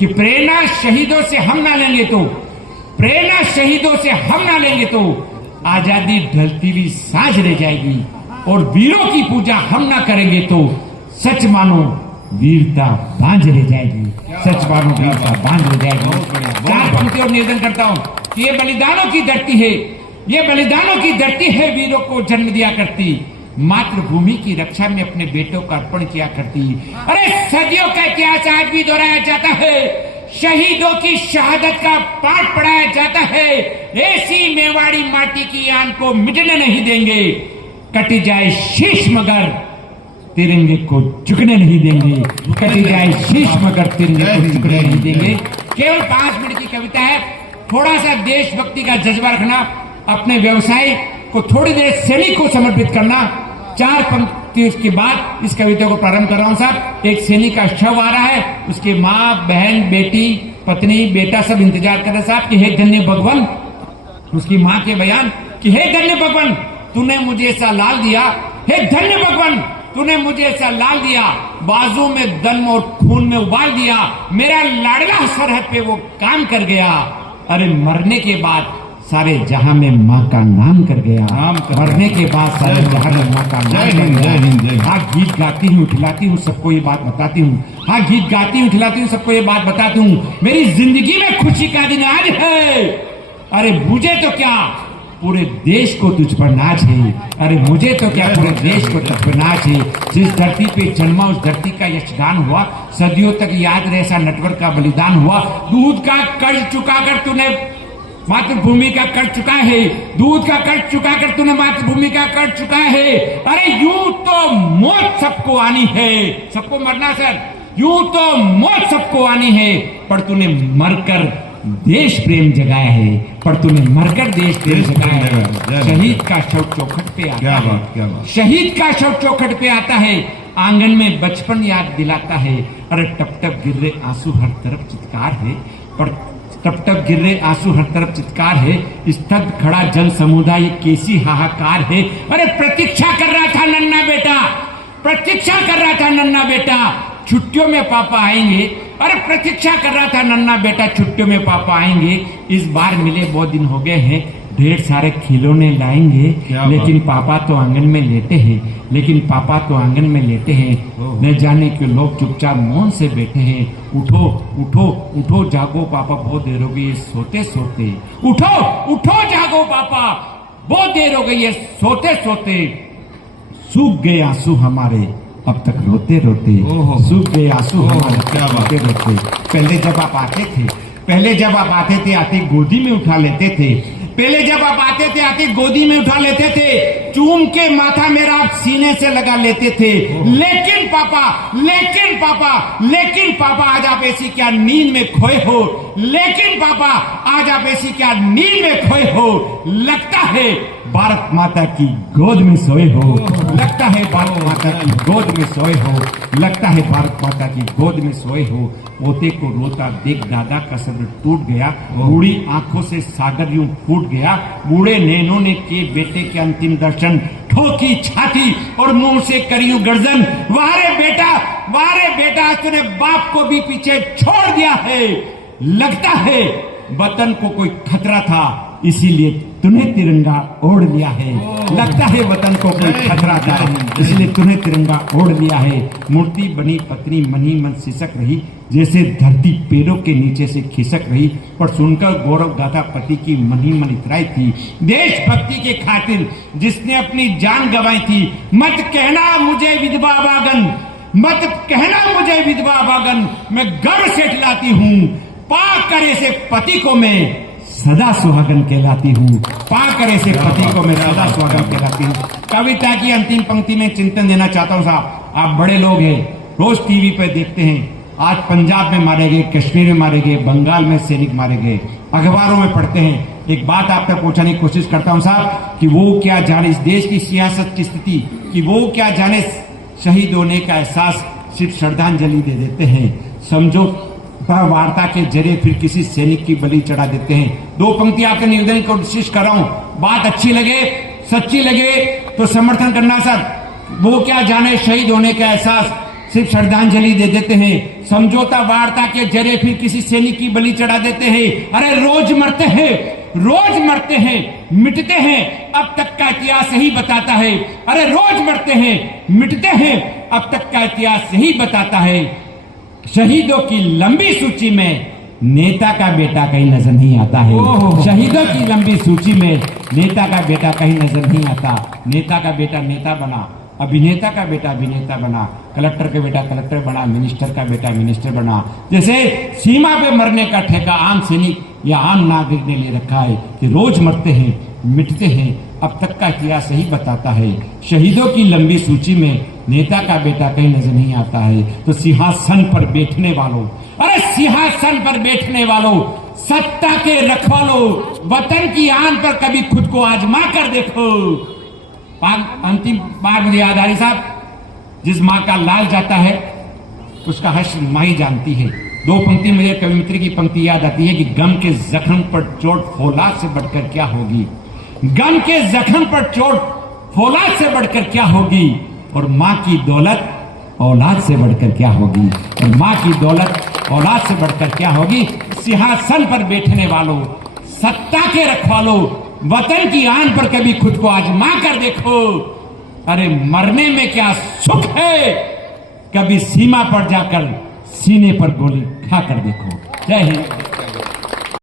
कि प्रेरणा शहीदों से हम ना लेंगे तो, प्रेरणा शहीदों से हम ना लेंगे तो आजादी ढलती हुई सांझ रह जाएगी, और वीरों की पूजा हम ना करेंगे तो सच मानो वीरता बांझ रह जाएगी, सच मानो वीरता बांझ रह जाएगी। चार पंक्तियों निवेदन करता हूं कि ये बलिदानों की धरती है, ये बलिदानों की धरती है, वीरों को जन्म दिया करती, मातृभूमि की रक्षा में अपने बेटों का अर्पण किया करती। अरे सदियों का इतिहास आज भी दोहराया जाता है, शहीदों की शहादत का पाठ पढ़ाया जाता है। ऐसी मेवाड़ी माटी की आन को मिटने नहीं देंगे, कट जाए शीश मगर तिरंगे को झुकने नहीं देंगे, कट जाए शीश मगर तिरंगे को झुकने नहीं देंगे। केवल 5 मिनट की कविता है, थोड़ा सा देशभक्ति का जज्बा रखना, अपने व्यवसाय को थोड़ी देर सैनिक को समर्पित करना। 4 पंक्ति उसके बाद इस कविता को प्रारंभ कर रहा हूं साहब। एक सैनिक का शव आ रहा है, उसकी माँ, बहन, बेटी, पत्नी, बेटा सब इंतजार कर रहे साहब कि हे धन्य भगवान, उसकी माँ के बयान कि हे धन्य भगवान तूने मुझे ऐसा लाल दिया, हे धन्य भगवान तूने मुझे ऐसा लाल दिया, बाजू में दम और खून में उबाल दिया, मेरा लाडला सरहद पे वो काम कर गया। अरे मरने के बाद सारे जहां में माँ का नाम कर गया, मरने के बाद सारे जहां में माँ का नाम कर गया। हाँ गीत गाती हूँ, खिलाती हूँ, सबको ये बात बताती हूँ। हाँ गीत गाती हूँ, खिलाती हूँ, सबको ये बात बताती हूँ। मेरी जिंदगी में खुशी का दिन आज है। अरे मुझे तो क्या पूरे देश को तुझ पर नाच है, अरे मुझे तो क्या पूरे देश को तुझ पर नाच है। जिस धरती पे जन्मा उस धरती का यशगान हुआ, सदियों तक याद रहे ऐसा नटवर का बलिदान हुआ। दूध का कर्ज चुकाकर तूने मातृभूमि का कर्ज चुका है, दूध का कर्ज चुकाकर तूने मातृभूमि का कर्ज चुका है। अरे यूं तो मौत सबको आनी है, सबको मरना सर, यूं तो मौत सबको आनी है, पर तूने मरकर देश प्रेम जगाया है, पर तूने मरकर देश प्रेम जगाया है। शहीद का शव चौखट पे आता है, शहीद का शव चौखट पे आता है, आंगन में बचपन याद दिलाता है। अरे टप टप गिर रहे आंसू हर तरफ चित्कार है, पर टप टप गिर रहे आंसू हर तरफ चित्कार है। स्तब्ध खड़ा जन समुदाय कैसी हाहाकार है। अरे प्रतीक्षा कर रहा था नन्ना बेटा, प्रतीक्षा कर रहा था नन्ना बेटा, छुट्टियों में पापा आएंगे। अरे प्रतीक्षा कर रहा था नन्ना बेटा, छुट्टियों में पापा आएंगे। इस बार मिले बहुत दिन हो गए हैं, ढेर सारे खिलौने लाएंगे, लेकिन पापा तो आंगन में लेटे हैं, लेकिन पापा तो आंगन में लेटे हैं। न जाने क्यों लोग चुपचाप मौन से बैठे हैं। उठो उठो उठो जागो पापा, बहुत देर हो गई है सोते सोते। उठो उठो जागो पापा, बहुत देर हो गई है सोते सोते। सूख गए आंसू हमारे अब तक रोते रोते, सूख गए आंसू हमारे क्या रोते रोते। पहले जब आप आते थे, पहले जब आप आते थे, आते गोदी में उठा लेते थे, पहले जब आप आते थे आते गोदी में उठा लेते थे, चूम के माथा मेरा आप सीने से लगा लेते थे। लेकिन पापा, लेकिन पापा, लेकिन पापा आज आप ऐसी क्या नींद में खोए हो, लेकिन पापा आज आप ऐसी क्या नींद में खोए हो। लगता है भारत माता की गोद में सोए हो, लगता है भारत माता की गोद में सोए हो, लगता है भारत माता की गोद में सोए हो। पोते को रोता देख दादा का सब्र टूट गया, बूढ़ी आंखों से सागर यूं फूट गया। बूढ़े नैनों ने किए बेटे के अंतिम दर्शन, ठोकी छाती और मुंह से करियो गर्दन। वारे बेटा, वारे बेटा, तूने बाप को भी पीछे छोड़ दिया है। लगता है वतन को कोई खतरा था, इसीलिए तूने तिरंगा ओढ़ लिया है। लगता है वतन को कोई खतरा था, इसलिए तूने तिरंगा ओढ़ लिया है। मूर्ति बनी पत्नी मनी मन सिसक रही, जैसे धरती पैरों के नीचे से खिसक रही। पर सुनकर गौरव गाथा पति की मनी मन इतराई थी, देशभक्ति के खातिर जिसने अपनी जान गंवाई थी। मत कहना मुझे विधवा बागन, मत कहना मुझे विधवा बागन, मैं गर्व से खिलाती हूँ। पाक करे से पति को मैं सदा सुहागन कहलाती हूँ, पाक करे से पति को मैं सदा सुहागन कहलाती हूँ। कविता की अंतिम पंक्ति में चिंतन देना चाहता हूँ साहब, आप बड़े लोग हैं, रोज टीवी पे देखते हैं, आज पंजाब में मारे गए, कश्मीर में मारे गए, बंगाल में सैनिक मारे गए, अखबारों में पढ़ते हैं। एक बात आप तक पहुंचाने की कोशिश करता हूं साहब कि वो क्या जाने इस देश की सियासत की स्थिति, कि वो क्या जाने शहीद होने का एहसास सिर्फ श्रद्धांजलि दे देते हैं, समझो वार्ता के जरिए फिर किसी सैनिक की बलि चढ़ा देते हैं। 2 पंक्ति आपके निवेदन की कोशिश कर रहा हूं, बात अच्छी लगे, सच्ची लगे तो समर्थन करना सर। वो क्या जाने शहीद होने का एहसास सिर्फ श्रद्धांजलि दे देते हैं, समझौता वार्ता के जरिए फिर किसी सैनिक की बलि चढ़ा देते हैं। अरे रोज मरते हैं, रोज मरते हैं, मिटते हैं, अब तक का इतिहास यही बताता है। अरे रोज मरते हैं, मिटते हैं, अब तक का इतिहास यही बताता है। शहीदों की लंबी सूची में नेता का बेटा कहीं नजर नहीं आता है। शहीदों की लंबी सूची में नेता का बेटा कहीं नजर नहीं आता। नेता का बेटा नेता बना, अभिनेता का बेटा अभिनेता बना, कलेक्टर का बेटा कलेक्टर बना, मिनिस्टर का बेटा मिनिस्टर बना। जैसे सीमा पे मरने का ठेका आम सैनिक या आम नागरिक ने ले रखा है कि रोज मरते हैं, मिटते हैं, अब तक का इतिहास यही बताता है। शहीदों की लंबी सूची में नेता का बेटा कहीं नजर नहीं आता है। तो सिंहासन पर बैठने वालों, अरे सिंहासन पर बैठने वालों, सत्ता के रखवालों, वतन की आन पर कभी खुद को आजमा कर देखो। अंतिम बार मुझे याद आ रही साहब, जिस माँ का लाल जाता है उसका हर्ष माँ ही जानती है। दो पंक्ति मुझे कवियत्री की पंक्ति याद आती है कि गम के जख्म पर चोट फौलाद से बढ़कर क्या होगी, गम के जख्म पर चोट फौलाद से बढ़कर क्या होगी, और माँ की दौलत औलाद से बढ़कर क्या होगी, और माँ की दौलत औलाद से बढ़कर क्या होगी। सिंहासन पर बैठने वालों, सत्ता के रखवालों, वतन की आन पर कभी खुद को आजमा कर देखो। अरे मरने में क्या सुख है, कभी सीमा पर जाकर सीने पर गोली खा कर देखो। जय हिंद।